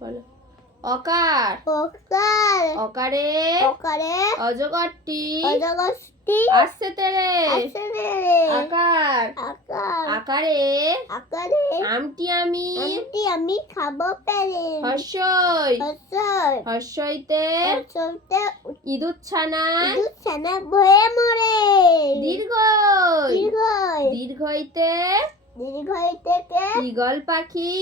বলো। অকার। ওকার অকারে। ওকারে অজগরটি। অজগস্তি আসছে তেরে আছে রে আকার। আকার। আকারে। আকারে। আমটি আমি। আন্টি আমি খাব পেরে হর্ষই। হসর হর্ষইতে হসরতে ইঁদুর ছানায় দুধ ছানা ভয়ে মরে। দীর্ঘই। দীর্ঘই। দীর্ঘইতে দীর্ঘই থেকে ঈগল পাখি।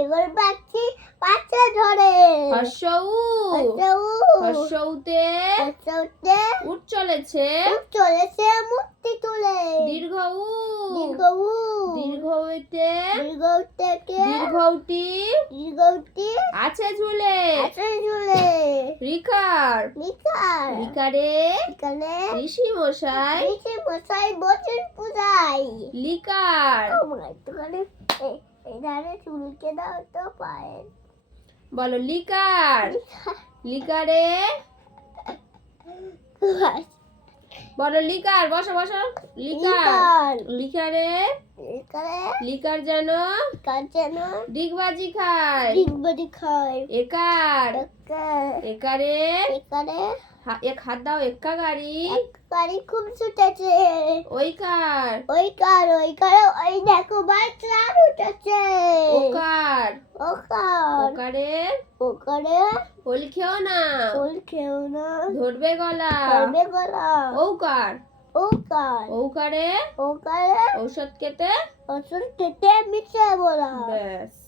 এগোর পাচ্ছি পাচ্ছে ধরে। হর্ষউ হসউ হর্ষউতে হসরতে উঠ চলেছে। চলেছে মূর্তি তুলে। দীর্ঘ উ। দীর্ঘ উ। দীর্ঘ থেকে দীর্ঘটি দীর্ঘটি আছে ঝুলে। আছে ঝুলে। রিকার। নিকার রিকারে এখানে ঋষি মশাই নিচে মশাই বসেন পূজাই। লিকার। আমার একটুখানি এ- এই ধারে চুলকে দাও তো পায়ে বলো লিকার। লিকারে। বলো লিকার বসো বসো। লিকার। লিকার। লিকারে। যেন। কার যেন। ডিগবাজি খায়। ডিগবাজি খায়। একার। একা- একারে। এখানে এক হাত দাও একা গাড়ি। গাড়ি খুব ছুটেছে। ওই কার। ওই কার ওই কার ওই দেখো ভাই ট্রান উঠেছে। ওকার ও কার ওকারে ওখানে হোল খেও না। খেও না। ধরবে গলা। গলা। ওকার ও কার ওকারে ও কারে ঔষধ খেতে ওষুধ খেতে মিশে বলা ব্যাস।